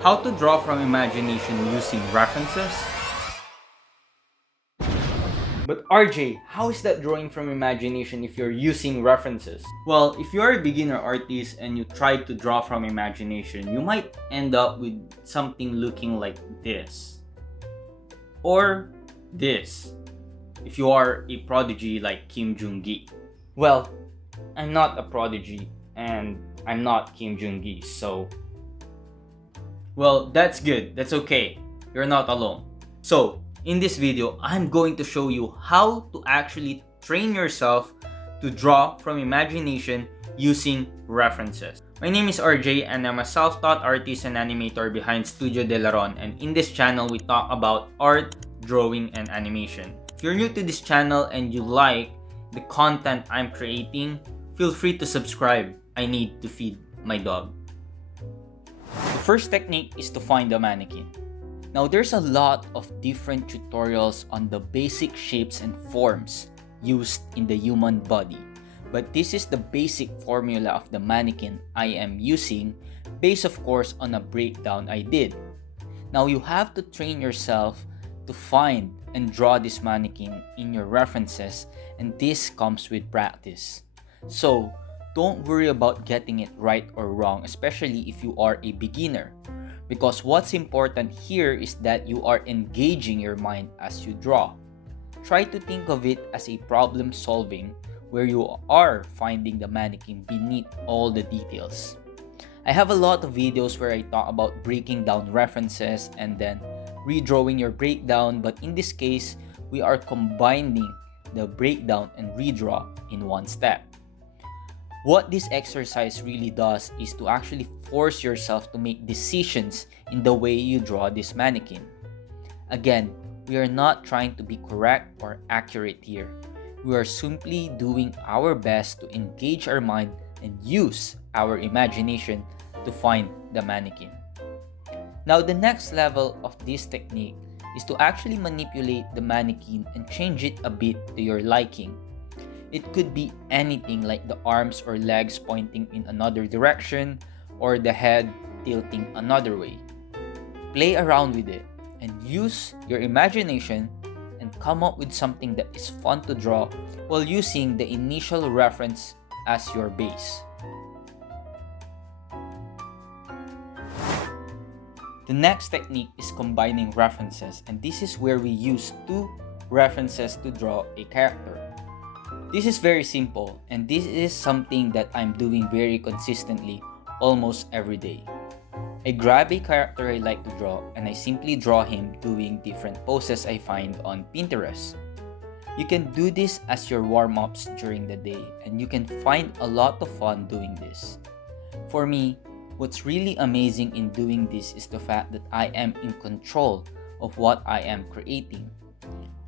How to draw from imagination using references? But RJ, how is that drawing from imagination if you're using references? Well, if you're a beginner artist and you try to draw from imagination, you might end up with something looking like this. Or this, if you are a prodigy like Kim Jung Gi. Well, I'm not a prodigy and I'm not Kim Jung Gi, so well, that's good. That's okay. You're not alone. So, in this video, I'm going to show you how to actually train yourself to draw from imagination using references. My name is RJ and I'm a self-taught artist and animator behind Studio De Laron, and in this channel, we talk about art, drawing, and animation. If you're new to this channel and you like the content I'm creating, feel free to subscribe. I need to feed my dog. The first technique is to find the mannequin. Now there's a lot of different tutorials on the basic shapes and forms used in the human body, but this is the basic formula of the mannequin I am using, based of course on a breakdown I did. Now you have to train yourself to find and draw this mannequin in your references, and this comes with practice. So don't worry about getting it right or wrong, especially if you are a beginner, because what's important here is that you are engaging your mind as you draw. Try to think of it as a problem solving where you are finding the mannequin beneath all the details. I have a lot of videos where I talk about breaking down references and then redrawing your breakdown, but in this case, we are combining the breakdown and redraw in one step. What this exercise really does is to actually force yourself to make decisions in the way you draw this mannequin. Again, we are not trying to be correct or accurate here. We are simply doing our best to engage our mind and use our imagination to find the mannequin. Now, the next level of this technique is to actually manipulate the mannequin and change it a bit to your liking. It could be anything like the arms or legs pointing in another direction or the head tilting another way. Play around with it and use your imagination and come up with something that is fun to draw while using the initial reference as your base. The next technique is combining references, and this is where we use two references to draw a character. This is very simple, and this is something that I'm doing very consistently almost every day. I grab a character I like to draw and I simply draw him doing different poses I find on Pinterest. You can do this as your warm-ups during the day, and you can find a lot of fun doing this. For me, what's really amazing in doing this is the fact that I am in control of what I am creating.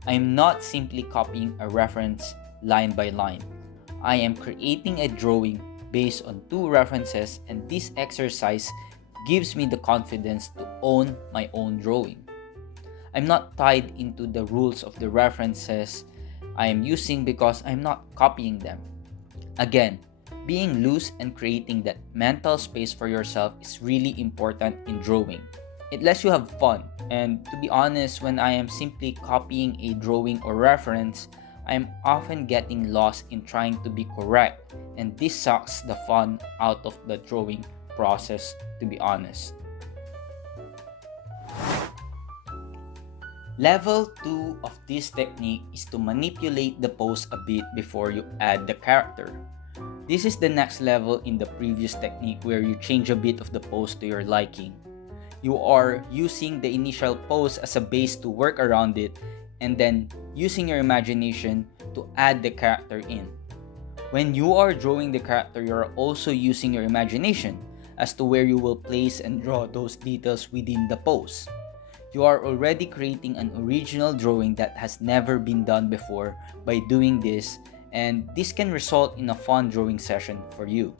I am not simply copying a reference line by line. I am creating a drawing based on two references, and this exercise gives me the confidence to own my own drawing. I'm not tied into the rules of the references I am using because I'm not copying them. Again, being loose and creating that mental space for yourself is really important in drawing. It lets you have fun, and to be honest, when I am simply copying a drawing or reference, I am often getting lost in trying to be correct, and this sucks the fun out of the drawing process, to be honest. Level 2 of this technique is to manipulate the pose a bit before you add the character. This is the next level in the previous technique where you change a bit of the pose to your liking. You are using the initial pose as a base to work around it, and then using your imagination to add the character in. When you are drawing the character, you are also using your imagination as to where you will place and draw those details within the pose. You are already creating an original drawing that has never been done before by doing this, and this can result in a fun drawing session for you.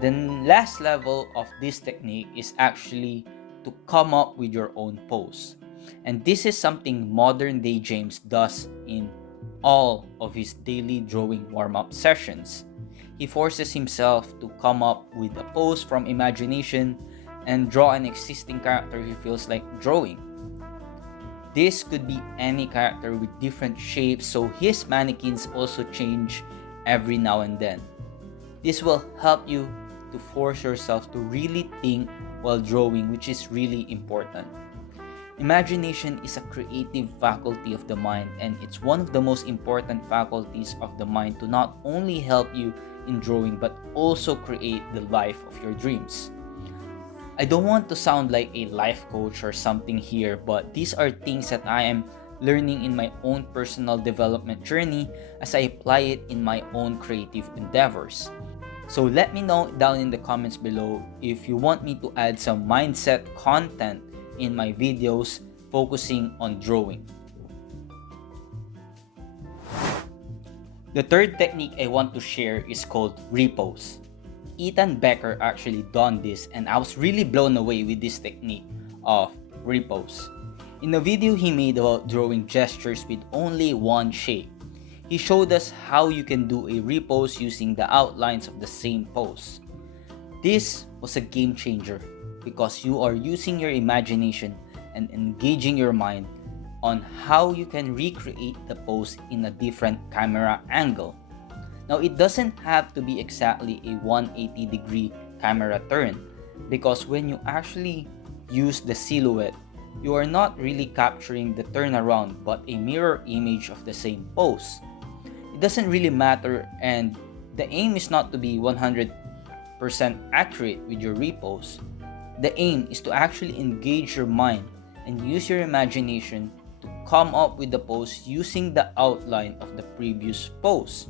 The last level of this technique is actually to come up with your own pose. And this is something ModerndayJames does in all of his daily drawing warm-up sessions. he forces himself to come up with a pose from imagination and draw an existing character he feels like drawing. This could be any character with different shapes, so his mannequins also change every now and then. This will help you to force yourself to really think while drawing, which is really important. Imagination is a creative faculty of the mind, and it's one of the most important faculties of the mind to not only help you in drawing but also create the life of your dreams. I don't want to sound like a life coach or something here, but these are things that I am learning in my own personal development journey as I apply it in my own creative endeavors. So let me know down in the comments below if you want me to add some mindset content in my videos focusing on drawing. The third technique I want to share is called Repose. Becker actually done this, and I was really blown away with this technique of Repose. In a video he made about drawing gestures with only one shape, he showed us how you can do a repose using the outlines of the same pose. This was a game changer because you are using your imagination and engaging your mind on how you can recreate the pose in a different camera angle. Now, it doesn't have to be exactly a 180-degree camera turn, because when you actually use the silhouette, you are not really capturing the turnaround but a mirror image of the same pose. It doesn't really matter, and the aim is not to be 100% accurate with your repose. The aim is to actually engage your mind and use your imagination to come up with the pose using the outline of the previous pose.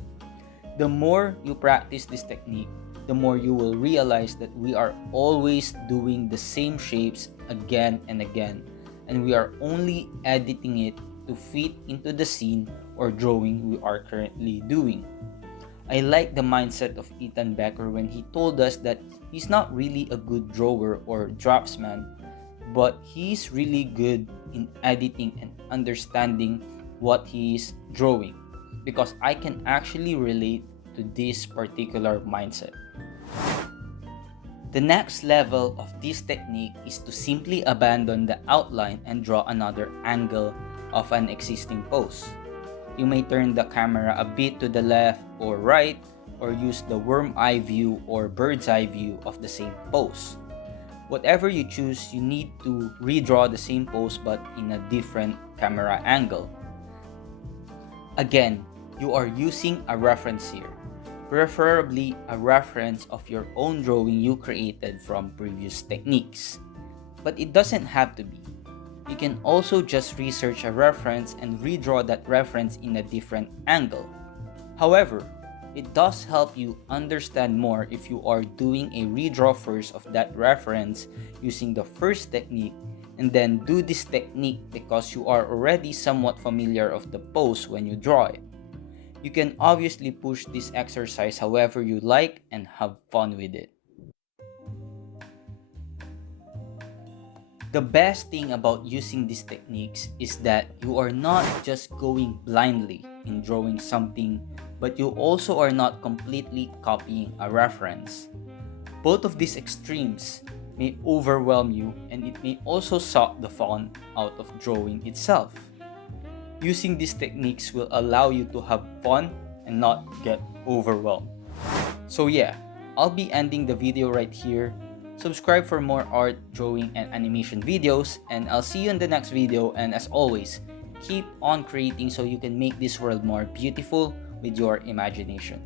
The more you practice this technique, the more you will realize that we are always doing the same shapes again and again, and we are only editing it to fit into the scene or drawing we are currently doing. I like the mindset of Becker when he told us that he's not really a good drawer or draftsman, but he's really good in editing and understanding what he is drawing, because I can actually relate to this particular mindset. The next level of this technique is to simply abandon the outline and draw another angle of an existing pose. You may turn the camera a bit to the left or right, or use the worm eye view or bird's eye view of the same pose. Whatever you choose, you need to redraw the same pose but in a different camera angle. Again, you are using a reference here, preferably a reference of your own drawing you created from previous techniques. But it doesn't have to be. You can also just research a reference and redraw that reference in a different angle. However, it does help you understand more if you are doing a redraw first of that reference using the first technique, and then do this technique because you are already somewhat familiar of the pose when you draw it. You can obviously push this exercise however you like and have fun with it. The best thing about using these techniques is that you are not just going blindly in drawing something, but you also are not completely copying a reference. Both of these extremes may overwhelm you, and it may also suck the fun out of drawing itself. Using these techniques will allow you to have fun and not get overwhelmed. So yeah, I'll be ending the video right here. Subscribe for more art, drawing, and animation videos, and I'll see you in the next video. And as always, keep on creating so you can make this world more beautiful with your imagination.